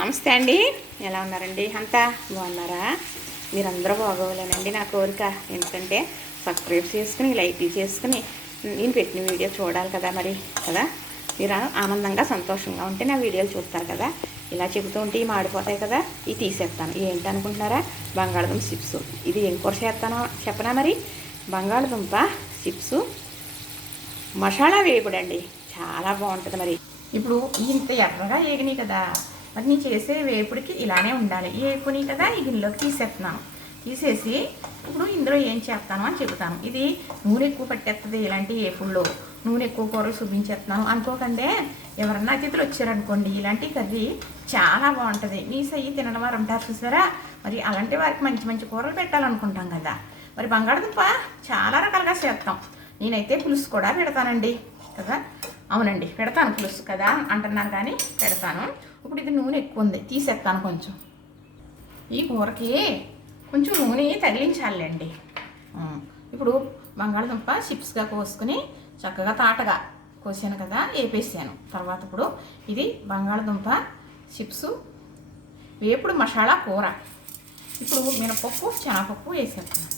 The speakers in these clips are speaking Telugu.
నమస్తే అండి. ఎలా ఉన్నారండి? అంతా బాగున్నారా? మీరందరూ బాగోవాలనండి నా కోరిక. ఎందుకంటే సబ్స్క్రైబ్ చేసుకుని లైక్ చేసుకుని నేను పెట్టిన వీడియో చూడాలి కదా మరి కదా? మీరు ఆనందంగా సంతోషంగా ఉంటే నా వీడియోలు చూస్తారు కదా? ఇలా చెబుతూ ఉంటే ఇవి మాడిపోతాయి కదా? ఇవి తీసేస్తాను. ఏంటి అనుకుంటున్నారా బంగాళదుంప చిప్స్ ఇది ఏం కూర చేస్తానో చెప్పనా మరి? బంగాళదుంప చిప్స్ మసాలా వేపుడండి చాలా బాగుంటుంది మరి. ఇప్పుడు ఇంత ఎర్రగా ఏగినాయి కదా. మరి నేను చేసే వేపుడికి ఇలానే ఉండాలి. వేపుని కదా ఈ గిన్నెలోకి తీసేస్తున్నాను తీసేసి ఇప్పుడు ఇందులో ఏం చేస్తాను అని చెబుతాను. ఇది నూనె ఎక్కువ పట్టేస్తుంది ఇలాంటి వేపుల్లో. నూనె ఎక్కువ కూరలు చూపించేస్తున్నాను అనుకోకండి ఎవరన్నా అతిథులు వచ్చారనుకోండి ఇలాంటి కర్రీ చాలా బాగుంటుంది. మీ సయ్యి తినడం వారు ఉంటారు చూసారా? మరి అలాంటి వారికి మంచి మంచి కూరలు పెట్టాలనుకుంటాం కదా. మరి బంగాళదుంప చాలా రకాలుగా చేస్తాం. నేనైతే పులుసు కూడా పెడతానండి. కదా? అవునండి పెడతాను పులుసు కదా అంటున్నాను కానీ పెడతాను. ఇప్పుడు ఇది నూనె ఎక్కువ ఉంది తీసేస్తాను కొంచెం. ఈ కూరకి కొంచెం నూనె తగిలించాలండి. ఇప్పుడు బంగాళదుంప చిప్స్గా కోసుకుని చక్కగా తాటగా కోసాను కదా వేపేసాను. తర్వాత ఇప్పుడు ఇది బంగాళదుంప చిప్స్ వేపుడు మసాలా కూర. ఇప్పుడు మినపప్పు శనగపప్పు వేసేస్తాను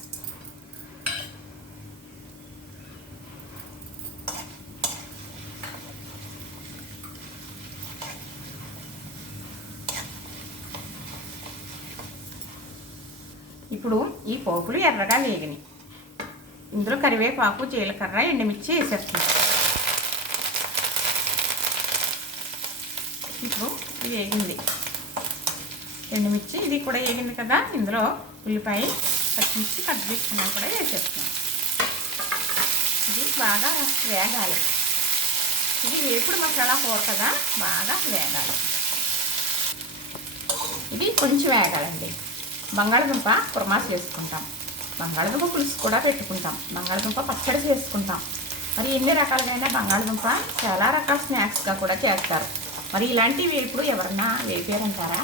ఇప్పుడు ఈ పోపులు ఎర్రగా వేగినాయి. ఇందులో కరివేపాకు జీలకర్ర ఎండుమిర్చి వేసేస్తున్నాం. ఇప్పుడు ఇది వేగింది. ఎండుమిర్చి ఇది కూడా వేగింది కదా ఇందులో ఉల్లిపాయ పచ్చిమిర్చి కట్ కూడా వేసేస్తున్నాం. ఇది బాగా వేగాలి. ఇది వేపుడు మసాలా కూర కదా బాగా వేగాలి. ఇది కొంచెం వేగాలండి. బంగాళదుంప కుర్మా చేసుకుంటాం. బంగాళదుంప పులుసు కూడా పెట్టుకుంటాం. బంగాళదుంప పచ్చడి చేసుకుంటాం. మరి ఎన్ని రకాలుగా బంగాళదుంప చాలా రకాల స్నాక్స్గా కూడా చేస్తారు. మరి ఇలాంటివి ఇప్పుడు ఎవరన్నా వేపారంటారా?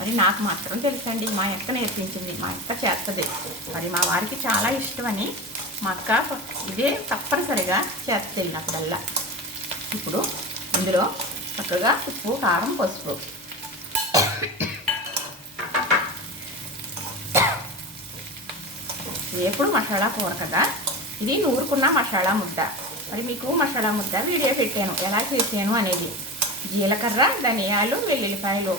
మరి నాకు మాత్రం తెలుసండి మా అక్క నేర్పించింది మా అక్క చేస్తుంది మరి మా వారికి చాలా ఇష్టమని మా అక్క ఇదే తప్పనిసరిగా చేస్తుంది వెళ్ళినప్పుడల్లా ఇప్పుడు ఇందులో చక్కగా ఉప్పు కారం పసుపు. ఎప్పుడు మసాలా కూర కదా? ఇది నూరుకున్న మసాలా ముద్ద. మరి మీకు మసాలా ముద్ద వీడియో పెట్టాను. ఎలా చేసాను అనేది? జీలకర్ర ధనియాలు వెల్లుల్లిపాయలు.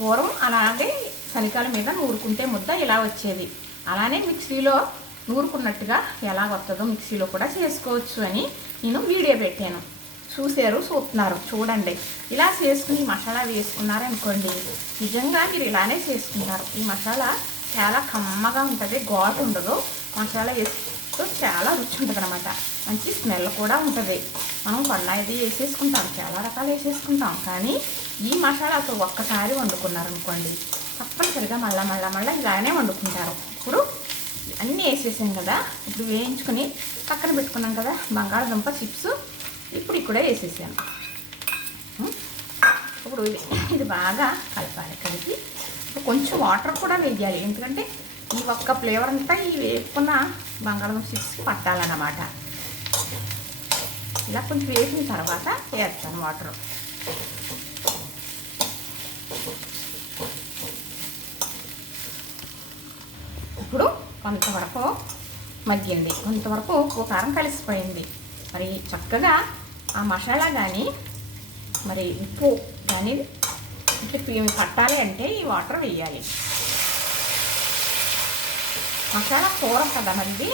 పూర్వం అలాగే చలికాల మీద నూరుకుంటే ముద్ద ఇలా వచ్చేది. అలానే మిక్సీలో నూరుకున్నట్టుగా ఎలా వస్తుందో మిక్సీలో కూడా చేసుకోవచ్చు అని నేను వీడియో పెట్టాను. చూశారు చూస్తున్నారు చూడండి. ఇలా చేసుకుని మసాలా వేసుకున్నారనుకోండి నిజంగా మీరు ఇలానే చేసుకుంటారు. ఈ మసాలా చాలా కమ్మగా ఉంటుంది ఘాటు ఉండదు. మసాలా వేసుకుంటూ చాలా రుచి ఉంటుంది అనమాట మంచి స్మెల్ కూడా ఉంటుంది. మనం కొన్నాయిది వేసేసుకుంటాం చాలా రకాలు వేసేసుకుంటాం. కానీ ఈ మసాలాతో ఒక్కసారి వండుకున్నారనుకోండి తప్పనిసరిగా మళ్ళా మళ్ళా మళ్ళీ ఇలానే వండుకుంటారు. ఇప్పుడు అన్నీ వేసేసాం కదా ఇప్పుడు వేయించుకుని పక్కన పెట్టుకున్నాం కదా బంగాళదుంప చిప్స్ ఇప్పుడు ఇక్కడ వేసేసాను. ఇప్పుడు ఇది బాగా కలపాలి కలిపి కొంచెం వాటర్ కూడా వేయాలి. ఎందుకంటే ఈ ఒక్క ఫ్లేవర్ అంతా ఈ వేసుకున్న బంగాళదుంప చిప్స్కి పట్టాలన్నమాట. ఇలా కొంచెం వేసిన తర్వాత వేస్తాను వాటర్. ఇప్పుడు కొంతవరకు మగ్గింది. కొంతవరకు ఉప్పు కారం కలిసిపోయింది. మరి చక్కగా ఆ మసాలా కానీ మరి ఉప్పు కానీ ఇట్లా పట్టాలి అంటే ఈ వాటర్ వేయాలి. మసాలా కూర కదా మరి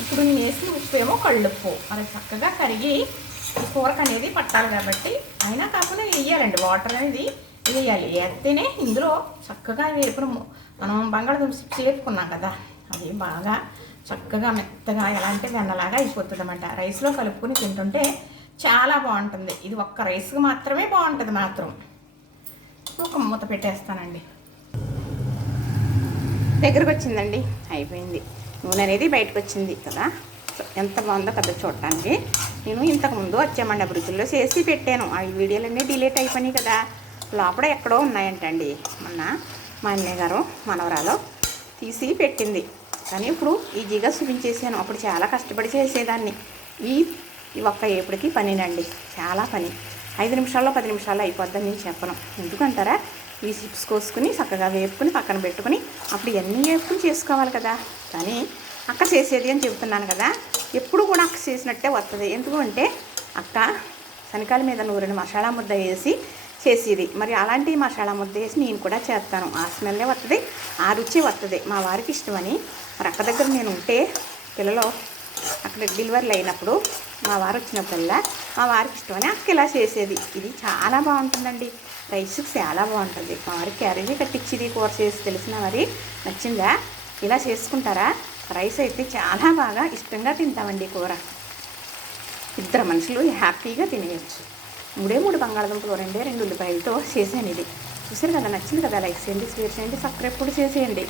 ఇప్పుడు నేను వేసిన ఉప్పు ఏమో కళ్ళుప్పు. మరి చక్కగా కరిగి ఈ కూరకు అనేది పట్టాలి కాబట్టి అయినా కాకుండా వేయాలండి. వాటర్ అనేది వేయాలి. వేస్తేనే ఇందులో చక్కగా వేపుడు మనం బంగాళదుంప చిప్స్ కదా అది బాగా చక్కగా మెత్తగా ఎలా అంటే వెన్నలాగా అయిపోతుంది అనమాట రైస్లో కలుపుకొని తింటుంటే చాలా బాగుంటుంది. ఇది ఒక్క రైస్కి మాత్రమే బాగుంటుంది మాత్రం. ఒక మూత పెట్టేస్తానండి. దగ్గరకు వచ్చిందండి. అయిపోయింది. నూనె అనేది బయటకు వచ్చింది కదా. ఎంత బాగుందో కదా చూడటానికి. నేను ఇంతకుముందు వచ్చామండి అభివృద్ధిలో చేసి పెట్టాను. ఆ వీడియోలన్నీ డిలీట్ అయిపోయినాయి కదా. లోపల ఎక్కడో ఉన్నాయంటండి. మొన్న మా అన్నయ్య గారు మనవరాలు తీసి పెట్టింది. కానీ ఇప్పుడు ఈజీగా చూపించేసాను. అప్పుడు చాలా కష్టపడి చేసేదాన్ని. ఈ ఈ ఒక్క ఏపుడికి పనినండి. చాలా పని. ఐదు నిమిషాల్లో పది నిమిషాల్లో అయిపోద్దని నేను చెప్పను. ఎందుకంటారా? ఈ చిప్స్ కోసుకుని చక్కగా వేపుకుని పక్కన పెట్టుకుని అప్పుడు ఇవన్నీ వేపుకుని చేసుకోవాలి కదా. కానీ అక్క చేసేది అని చెబుతున్నాను కదా. ఎప్పుడు కూడా అక్క చేసినట్టే వస్తుంది ఎందుకు అంటే అక్క శనకాల మీద నూరిన మసాలా ముద్ద వేసి చేసేది. మరి అలాంటి మసాలా ముద్ద వేసి నేను కూడా చేస్తాను. ఆ స్మెల్లే వస్తుంది ఆ రుచి వస్తుంది మా వారికి ఇష్టమని. మరి అక్క దగ్గర నేను ఉంటే పిల్లలు అక్కడ డెలివరీలు అయినప్పుడు మా వారు వచ్చినప్పుడల్లా మా వారికి ఇష్టమని అక్క ఇలా చేసేది. ఇది చాలా బాగుంటుందండి. రైస్ చాలా బాగుంటుంది. మా వారికి క్యారేజీ కట్టించింది కూర చేసి తెలిసిన మరి నచ్చిందా? ఇలా చేసుకుంటారా? రైస్ అయితే చాలా బాగా ఇష్టంగా తింటామండి కూర. ఇద్దరు మనుషులు హ్యాపీగా తినేయచ్చు. మూడే మూడు బంగాళదుంపలు రెండే రెండు ఉల్లిపాయలతో చేసాను ఇది. చూసారు కదా నచ్చింది కదా లైక్ చేయండి షేర్ చేయండి సబ్స్క్రైబ్ కూడా చేసేయండి.